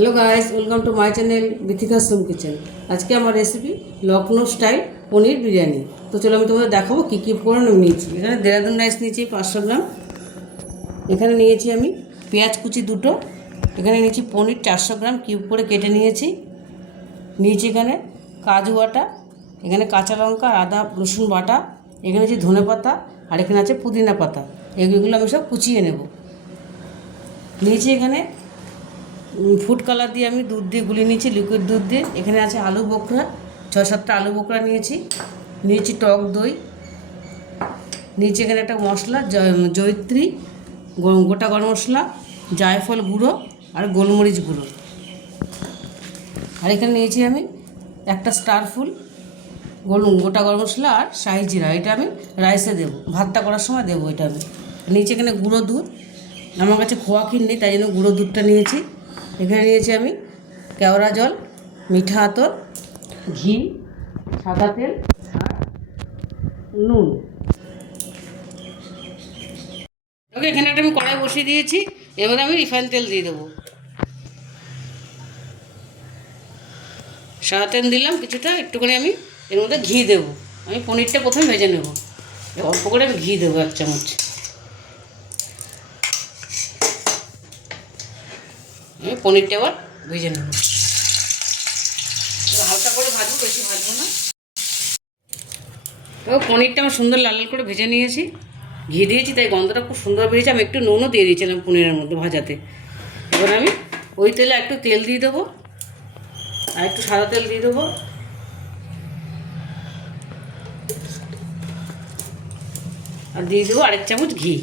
Hello guys, welcome to my channel Bithika's home kitchen. আজকে আমার recipe Lucknow style paneer biryani. তো চলো আমি তোমাদের দেখাবো কী কী উপকরণ আমি নিয়েছি। এখানে দেরাদুন রাইস নিয়েছি 500 গ্রাম। এখানে নিয়েছি আমি পেঁয়াজ কুচি দুটো। এখানে নিয়েছি পনির 400 গ্রাম কিউব করে কেটে নিয়েছি। এখানে কাজু বাটা, এখানে কাঁচা লঙ্কা, আদা রসুন বাটা, এখানে আছে ধনে পাতা, আর এখানে আছে পুদিনা পাতা। এগুলো আমি সব কুচিয়ে নেব। নিয়েছি এখানে ফুড কালার দিয়ে আমি দুধ দিয়ে গুলিয়ে নিয়েছি, লিকুইড দুধ দিয়ে। এখানে আছে আলু বোখরা, 6-7টা আলু বোখরা নিয়েছি টক দই। নিয়েছি এখানে একটা মশলা জয়িত্রী, গোটা গরম মশলা, জায়ফল গুঁড়ো আর গোলমরিচ গুঁড়ো। আর এখানে নিয়েছি আমি একটা স্টার ফুল, গোটা গরম মশলা আর শাহি জিরা। এটা আমি রাইসে দেবো, ভাতটা করার সময় দেবো। এটা আমি নিয়েছি এখানে গুঁড়ো দুধ। আমার কাছে খোয়া ক্ষীর নেই, তাই জন্য গুঁড়ো দুধটা নিয়েছি। এখানে নিয়েছি আমি কেওড়া জল, মিঠা আতর, ঘি, সাদা তেল আর নুন। ওকে, এখানে একটা আমি কড়াই বসিয়ে দিয়েছি। এবারে আমি রিফাইন তেল দিয়ে দেবো। সাদা তেল দিলাম কিছুটা, একটুখানি আমি এর মধ্যে ঘি দেবো। আমি পনিরটা প্রথমে ভেজে নেব। অল্প করে আমি ঘি দেবো 1 চামচ। আমি পনিরটা আবার ভেজে নেব, হালকা করে ভাজবো, বেশি ভাজবো না। তো পনিরটা আমার সুন্দর লাল লাল করে ভেজে নিয়েছি, ঘি দিয়েছি তাই গন্ধটা খুব সুন্দর বেরিয়েছে। আমি একটু নুনও দিয়ে দিয়েছিলাম পনিরের মধ্যে ভাজাতে। এবার আমি ওই তেলে একটু তেল দিয়ে দেবো আর একটু সাদা তেল দিয়ে দেবো, আর দিয়ে দেবো 1 চামচ ঘি।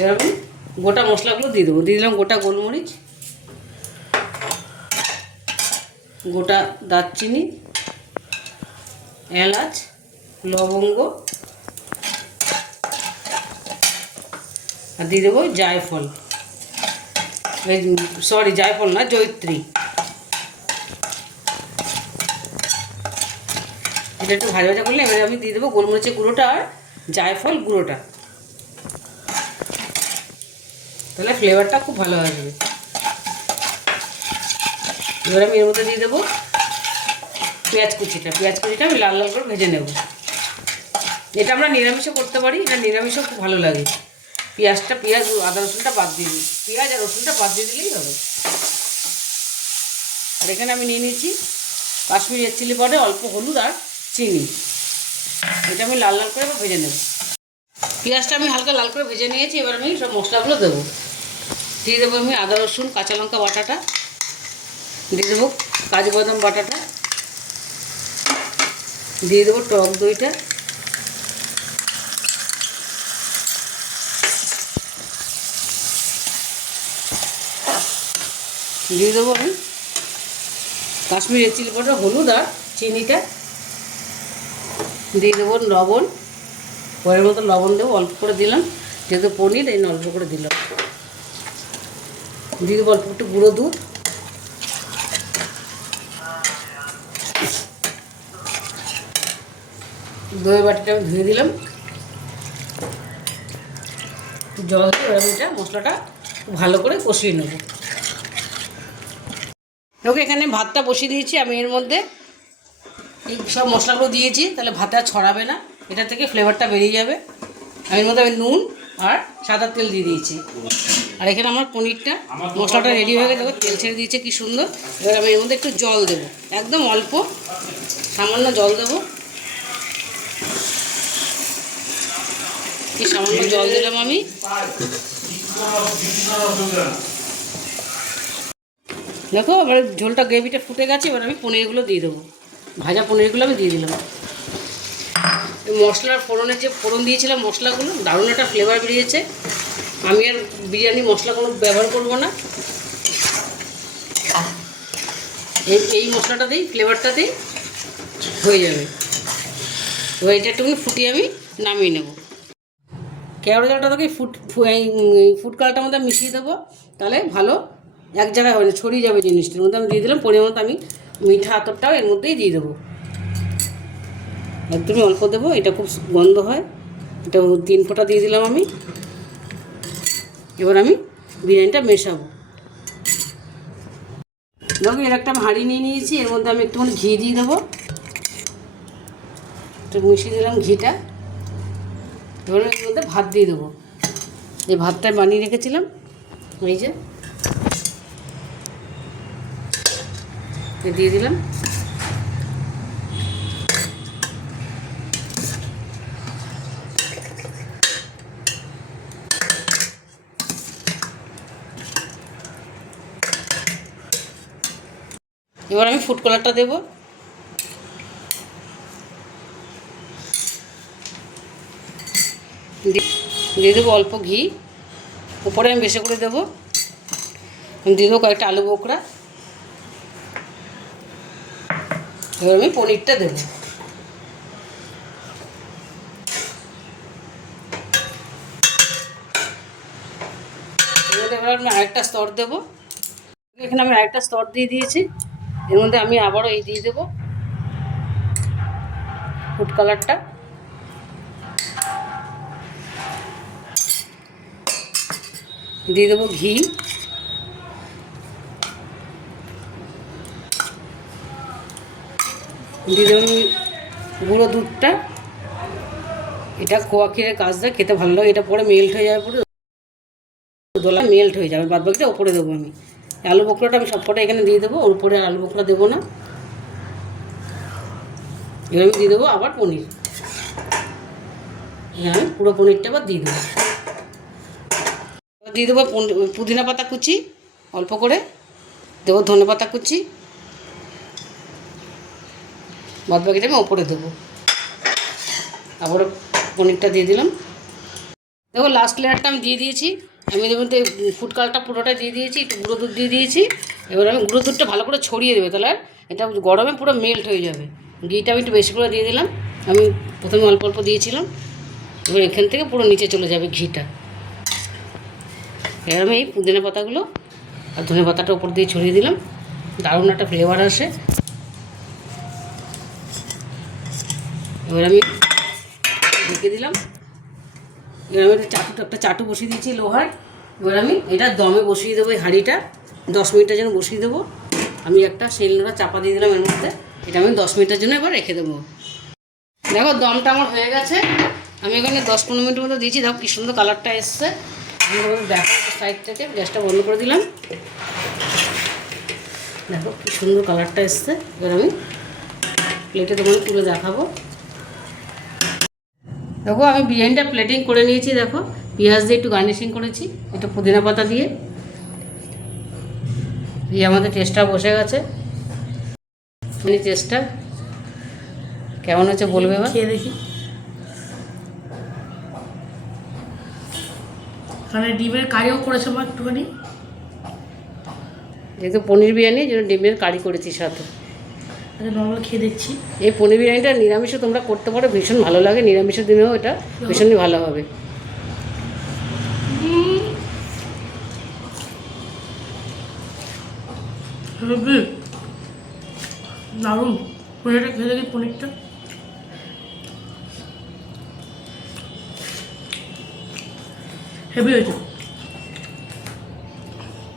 এবার আমি গোটা মশলাগুলো দিয়ে দেবো। দিয়ে দিলাম গোটা গোলমরিচ, গোটা দারচিনি, এলাচ, লবঙ্গ, আর দিয়ে দেবো জায়ফল, জায়ফল না, জয়িত্রী। এটা একটু ভাজা ভাজা করলে এবারে আমি দিয়ে দেবো গোলমরিচের গুঁড়োটা আর জায়ফল গুঁড়োটা, তাহলে ফ্লেভারটা খুব ভালো আসবে। এবার আমি এর মধ্যে দিয়ে দেবো পেঁয়াজ কুচিটা আমি লাল লাল করে ভেজে নেব। এটা আমরা নিরামিষও করতে পারি, এটা নিরামিষও খুব ভালো লাগে। পেঁয়াজ আদা রসুনটা বাদ দিয়ে দিই, পেঁয়াজ আর রসুনটা বাদ দিয়ে দিলেই হবে। আর এখানে আমি নিয়ে নিয়েছি কাশ্মীরি রেড চিলি পাউডার, অল্প হলুদ আর চিনি। এটা আমি লাল লাল করে ভেজে নেব। পেঁয়াজটা আমি হালকা লাল করে ভেজে নিয়েছি। এবার আমি সব মশলাগুলো দেবো। দিয়ে দেবো আমি আদা রসুন কাঁচা লঙ্কা বাটাটা, দিয়ে দেবো কাজু বাদাম বাটাটা, দিয়ে দেবো টক দইটা, দিয়ে দেবো আমি কাশ্মীরি রেড চিলি পাউডার, হলুদ আর চিনিটা, দিয়ে দেবো লবণ। পরের মতো লবণ দেবো, অল্প করে দিলাম যেহেতু পনির, এই অল্প করে দিলাম। দিয়ে দেবো অল্প একটু গুঁড়ো দুধ, দই বাটিটা আমি ধুয়ে দিলাম, জল দিয়ে এবার এটা মশলাটা ভালো করে কষিয়ে নেব। ওকে, এখানে ভাতটা বসিয়ে দিয়েছি। আমি এর মধ্যে এই সব মশলাগুলো দিয়েছি, তাহলে ভাতটা ছড়াবে না, এটা থেকে ফ্লেভারটা বেরিয়ে যাবে। এর মধ্যে আমি নুন আর সাদা তেল দিয়ে দিয়েছি। আর এখানে আমার পনিরটা মশলাটা রেডি হয়ে গেছে, তেল ছেড়ে দিয়েছে কি সুন্দর। এবার আমি এর মধ্যে একটু জল দেবো, একদম অল্প সামান্য জল দেবো। কি সামান্য জল দিলাম আমি। দেখো এবার ঝোলটা গ্রেভিটা ফুটে গেছে। এবার আমি পনিরগুলো দিয়ে দেবো, ভাজা পনিরগুলো আমি দিয়ে দিলাম। মশলার ফোড়ন দিয়েছিলাম, মশলাগুলো দারুণ একটা ফ্লেভার বেরিয়েছে। আমি আর বিরিয়ানি মশলা কোনো ব্যবহার করবো না, এই মশলাটাতেই ফ্লেভারটাতেই হয়ে যাবে। এবার এটা একটুখানি ফুটিয়ে আমি নামিয়ে নেব। কেওড়া জলটা থেকে ফুড কালারটার মধ্যে মিশিয়ে দেবো, তাহলে ভালো এক জায়গায় হবে না, ছড়িয়ে যাবে জিনিসটার মধ্যে। আমি দিয়ে দিলাম পরিমাণ মতো আমি মিঠা আতরটাও এর মধ্যেই দিয়ে দেবো, একদমই অল্প দেবো, এটা খুব গন্ধ হয়। এটা 3 ফোঁটা দিয়ে দিলাম আমি। এবার আমি বিরিয়ানিটা মেশাবো। দেখো এর একটা হাঁড়ি নিয়ে নিয়েছি, এর মধ্যে আমি একটুখানি ঘি দিয়ে দেবো, একটু মিশিয়ে দিলাম ঘিটা। এবার এর মধ্যে ভাত দিয়ে দেবো, এই ভাতটা বানিয়ে রেখেছিলাম, এই যে দিয়ে দিলাম। এবার আমি ফুড কালারটা দেবো, দিয়ে দেবো অল্প ঘি, উপরে আমি বেশি করে দেবো। আমি দিয়ে দেবো কয়েকটা আলু বোখরা। এবার আমি পনিরটা দেবো, এবার আমি আরেকটা স্তর দেবো। এখানে আমি আরেকটা স্তর দিয়ে দিয়েছি, এর মধ্যে আমি আবারও এই দিয়ে দেবো ফুড কালারটা। দিয়ে দেবো ঘি, দিয়ে দেবো গুঁড়ো দুধটা। এটা খোয়া ক্ষীরের কাজ দেয়, খেতে ভালো লাগে। এটা পরে মেল্ট হয়ে যাবে, পুরো দোলা মেল্ট হয়ে যাবে। বাদ বাকিটা ওপরে দেবো আমি। আলু বোখরাটা আমি সবকটা এখানে দিয়ে দেবো, ওর উপরে আলু বোখরা দেবো না। এবার আমি দিয়ে দেবো আবার পনির, এখানে আমি পুরো পনিরটা আবার দিয়ে দেবো। দিয়ে দেবো পুদিনা পাতা কুচি অল্প করে, দেবো ধনে পাতা কুচি, বাদ বাকিটা আমি ওপরে দেবো। আবার পনিরটা দিয়ে দিলাম। দেখো লাস্ট লেয়ারটা আমি দিয়ে দিয়েছি। আমি এর মধ্যে ফুড কালারটা পুরোটা দিয়ে দিয়েছি, একটু গুঁড়ো দুধ দিয়ে দিয়েছি। এবার আমি গুঁড়ো দুধটা ভালো করে ছড়িয়ে দেবে, তাহলে এটা গরমে পুরো মেল্ট হয়ে যাবে। ঘিটা আমি একটু বেশি করে দিয়ে দিলাম, আমি প্রথমে অল্প অল্প দিয়েছিলাম। এবার এখান থেকে পুরো নিচে চলে যাবে ঘিটা। এবার আমি এই পুদিনা পাতাগুলো আর ধনে পাতাটা উপর দিয়ে ছড়িয়ে দিলাম, দারুণ একটা ফ্লেভার আসে। এবার আমি ঢেকে দিলাম। এবার আমি একটা চাটু বসিয়ে দিয়েছি লোহার। এবার আমি এটা দমে বসিয়ে দেবো, এই হাঁড়িটা 10 মিনিটের জন্য বসিয়ে দেবো। আমি একটা শিলনোড়া চাপা দিয়ে দিলাম এর মধ্যে, এটা আমি 10 মিনিটের জন্য এবার রেখে দেবো। দেখো দমটা আমার হয়ে গেছে, আমি এখানে 10-15 মিনিটের মতো দিয়েছি। দেখো কী সুন্দর কালারটা এসছে। আমি দেখো সাইড থেকে গ্যাসটা বন্ধ করে দিলাম, দেখো কী সুন্দর কালারটা এসছে। এবার আমি প্লেটে তোমাকে তুলে দেখাবো। দেখো আমি বিরিয়ানিটা প্লেটিং করে নিয়েছি। দেখো পেঁয়াজ দিয়ে একটু গার্নিশিং করেছি, একটু পুদিনা পাতা দিয়ে আমাদের টেস্টটা বসে গেছে। টেস্টটা কেমন হচ্ছে বলবে এবার। খেয়ে দেখি। এখানে ডিমের কারিও করেছে মা একটুখানি, যেহেতু পনির বিরিয়ানি যেন ডিমের কারি করেছি সাথে। আচ্ছা নর্মাল খেয়ে দেখছি। এই পনির বিরিয়ানিটা নিরামিষও তোমরা করতে পারো, ভীষণ ভালো লাগে। নিরামিষের দিনেও এটা ভীষণই ভালো হবে। দারুণ। পনিরটা খেয়ে দেখি, পনিরটা হেভি হয়েছে।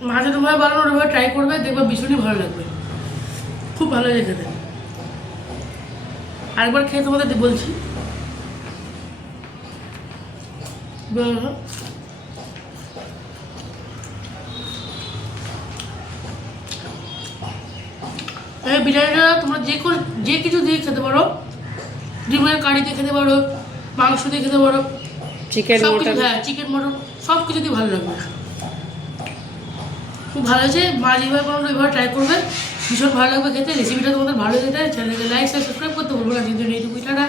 মাঝে তোমায় বানানো ওইভাবে ট্রাই করবে, দেখবে ভীষণই ভালো লাগবে, খুব ভালো লাগে খেতে। আরেকবার খেয়ে তোমাদের বলছি। এই বিরিয়ানিটা তোমরা যে কিছু দিয়ে খেতে পারো, ডিমের কারি দিয়ে খেতে পারো, মাংস দিয়ে খেতে পারো, চিকেন মটন, হ্যাঁ চিকেন মটন সব কিছু দিয়ে ভালো লাগবে। খুব ভালো হয়েছে। মা যেভাবে বানানো ওইভাবে ট্রাই করবে, ভীষণ ভালো লাগবে খেতে। রেসিপিটা তোমাদের ভালো লেগে যায়, চ্যানেলকে লাইক সাবস্ক্রাইব করতে ভুলবো না। কিন্তু এইটুকুই, টাটা।